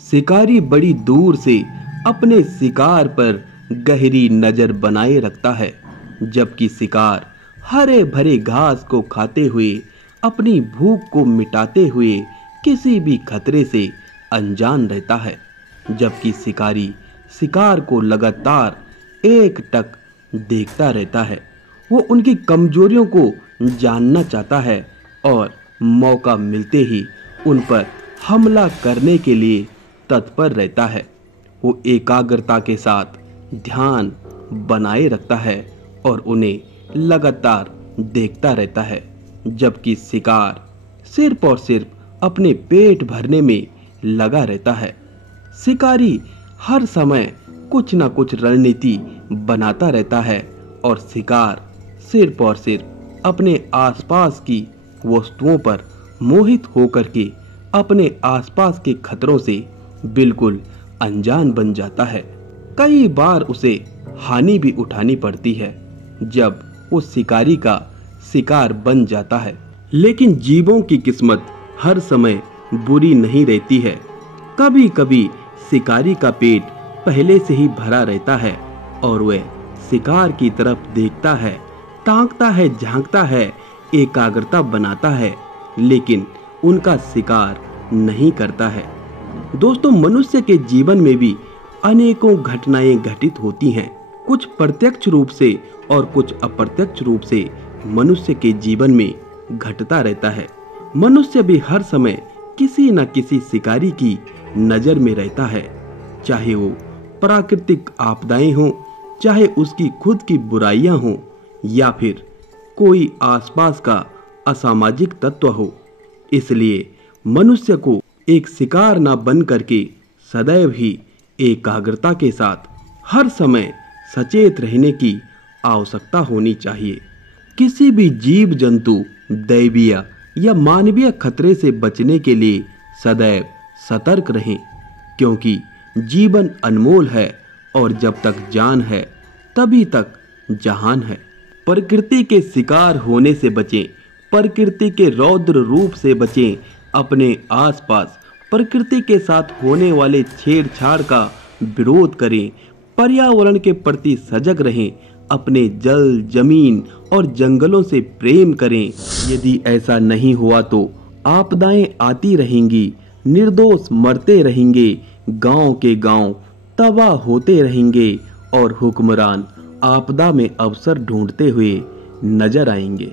शिकारी बड़ी दूर से अपने शिकार पर गहरी नजर बनाए रखता है, जबकि शिकार हरे भरे घास को खाते हुए अपनी भूख को मिटाते हुए किसी भी खतरे से अनजान रहता है। जबकि शिकारी शिकार को लगातार एकटक देखता रहता है। वो उनकी कमजोरियों को जानना चाहता है और मौका मिलते ही उन पर हमला करने के लिए तत्पर रहता है। वो एकाग्रता के साथ ध्यान बनाए रखता है और उन्हें लगातार देखता रहता है, जबकि शिकार सिर्फ और सिर्फ अपने पेट भरने में लगा रहता है। शिकारी हर समय कुछ ना कुछ रणनीति बनाता रहता है और शिकार सिर्फ और सिर्फ अपने आसपास की वस्तुओं पर मोहित होकर के अपने आसपास के खतरों से बिल्कुल अनजान बन जाता है। कई बार उसे हानि भी उठानी पड़ती है जब वो शिकारी का शिकार बन जाता है। लेकिन जीवों की किस्मत हर समय बुरी नहीं रहती है। कभी कभी शिकारी का पेट पहले से ही भरा रहता है और वह शिकार की तरफ देखता है, ताकता है, झांकता है, एकाग्रता बनाता है, लेकिन उनका शिकार नहीं करता है। दोस्तों, मनुष्य के जीवन में भी अनेकों घटनाएं घटित होती हैं। कुछ प्रत्यक्ष रूप से और कुछ अप्रत्यक्ष रूप से मनुष्य के जीवन में घटता रहता है। मनुष्य भी हर समय किसी न किसी शिकारी की नजर में रहता है, चाहे वो प्राकृतिक आपदाएं हों, चाहे उसकी खुद की बुराइयां हों, या फिर कोई आसपास का असामाजिक तत्व हो। इसलिए मनुष्य को एक शिकार न बन करके सदैव ही एकाग्रता के साथ हर समय सचेत रहने की आवश्यकता होनी चाहिए। किसी भी जीव जंतु, दैवीय या मानवीय खतरे से बचने के लिए सदैव सतर्क रहें, क्योंकि जीवन अनमोल है और जब तक जान है तभी तक जहान है। प्रकृति के शिकार होने से बचें, प्रकृति के रौद्र रूप से बचें। अपने आसपास प्रकृति के साथ होने वाले छेड़छाड़ का विरोध करें, पर्यावरण के प्रति सजग रहें, अपने जल, जमीन और जंगलों से प्रेम करें। यदि ऐसा नहीं हुआ तो आपदाएं आती रहेंगी, निर्दोष मरते रहेंगे, गांव के गांव तबाह होते रहेंगे और हुक्मरान आपदा में अवसर ढूंढते हुए नजर आएंगे।